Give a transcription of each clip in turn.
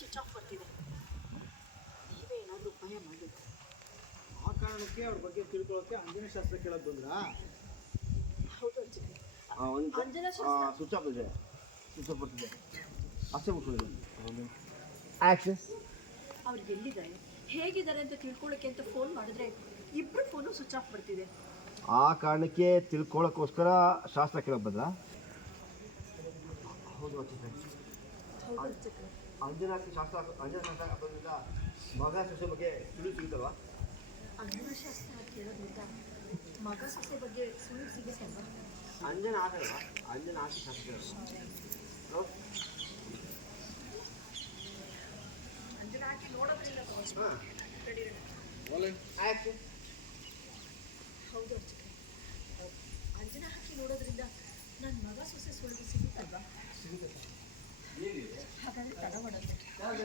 Switch off ಬರ್ತಿದೆ. ನೀವೇ ಏನಾದರೂ ಉಪಾಯ ಮಾಡಬೇಕು ಆ ಕಾರಣಕ್ಕೆ ಅವ್ರ ಬಗ್ಗೆ ತಿಳ್ಕೊಳ್ಳೋಕೆ ಅಂಜನ ಶಾಸ್ತ್ರ ಕೇಳಕ್ ಬಂದ್ರಾ? ಹೌದು ಅಂಜನ. ಒಂದು ಅಂಜನಾ ಶಾಸ್ತ್ರ. ಸ್ವಿಚ್ ಆಫ್ ಇದೆ. ಸ್ವಿಚ್ ಆಫ್ ಬರ್ತಿದೆ. ಅಷ್ಟೇ ಬಿಟ್ಕೊಂಡಿದೆ ಆ್ಯಕ್ಷನ್ ಅವ್ರಿಗೆ ಎಲ್ಲಿದ್ದಾರೆ? ಹೇಗಿದ್ದಾರೆ ಅಂತ ತಿಳ್ಕೊಳ್ಳೋಕೆ ಅಂತ ಫೋನ್ ಮಾಡಿದ್ರೆ ಇಬ್ಬರು ಫೋನು ಸ್ವಿಚ್ ಆಫ್ ಬರ್ತಿದೆ. ಆ ಕಾರಣಕ್ಕೆ ತಿಳ್ಕೊಳ್ಳೋಕ್ಕೋಸ್ಕರ ಶಾಸ್ತ್ರ ಕೇಳೋ ಬಂದ್ರಾ? ಹೌದು ಹೌದು ಅಂಜನಾಕ್ಕೆ ಶಾಸ್ತ್ರ ಅಂಜನ ಶಾಸ್ತ್ರ ಹಾಕೋದ್ರಿಂದ ಮಗ ಸೊಸೆ ಬಗ್ಗೆ ಸುಳ್ಳು ಸಿಗುತ್ತಲ್ವಾ? ಅಂಜನಾ ಶಾಸ್ತ್ರ ಕೇಳೋದ್ರಿಂದ ಮಗ ಸೊಸೆ ಬಗ್ಗೆ ಸುಳ್ಳು ಸಿಗುತ್ತಲ್ವಾ ಅಂಜನ ಆಗಲ್ವಾ ಅಂಜನ ಆಕ್ಷಿ ಶಾಸ್ತ್ರ ಅಂಜನ ಹಾಕಿ ನೋಡೋದ್ರಿಂದ ಹಾ. ಆಯ್ತು. ಹೌದು ಅರ್ಚಕ್ರೆ ಅಂಜನ ಹಾಕಿ ನೋಡೋದ್ರಿಂದ ನನ್ನ ಮಗ ಸೊಸೆ ಸುಳ್ಳು ಸಿಗುತ್ತಲ್ವಾ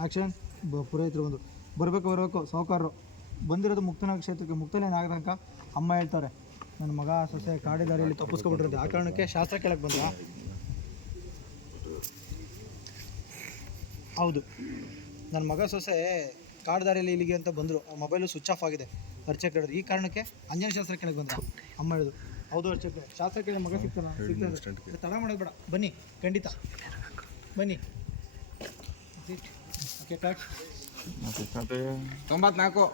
ಆ ಆಕ್ಷನ್ ಬ ಪುರೋಹಿತರು ಬಂದು ಬರಬೇಕು ಬರಬೇಕು ಸಾಹುಕಾರರು. ಬಂದಿರೋದು ಮುಕ್ತನ ಕ್ಷೇತ್ರಕ್ಕೆ ಮುಕ್ತಲೇನು ಆಗದಂಕ ಅಮ್ಮ ಹೇಳ್ತಾರೆ. ನನ್ನ ಮಗ ಸೊಸೆ ಕಾಡಿದಾರಿಯಲ್ಲಿ ದಾರಿಯಲ್ಲಿ ತಪ್ಪಿಸ್ಕೊಬಿಟ್ಟಿರುತ್ತೆ ಆ ಕಾರಣಕ್ಕೆ ಶಾಸ್ತ್ರ ಕೇಳಕ್ಕೆ ಬಂದ ಹೌದು. ನನ್ನ ಮಗ ಸೊಸೆ ಕಾಡು ದಾರಿಯಲ್ಲಿ ಇಲ್ಲಿಗೆ ಅಂತ ಬಂದರು. ಮೊಬೈಲು ಸ್ವಿಚ್ ಆಫ್ ಆಗಿದೆ. ಅರ್ಚಕ್ ಹೇಳಿದ್ರು. ಈ ಕಾರಣಕ್ಕೆ ಅಂಜನ ಶಾಸ್ತ್ರ ಕೇಳಕ್ಕೆ ಬಂದ ಅಮ್ಮ ಹೇಳಿದ್ರು. ಹೌದು ಅರ್ಚಕ ಶಾಸ್ತ್ರ ಕೇಳಿ ಮಗ ಸಿಗ್ತಾನ? ಸಿಗ್ತಾನೆ ತಡ ಮಾಡೋದು ಬೇಡ. ಬನ್ನಿ ಖಂಡಿತ. ಬನ್ನಿ. ಓಕೆ ಕಟ್ ತೊಂಬತ್ನಾಲ್ಕು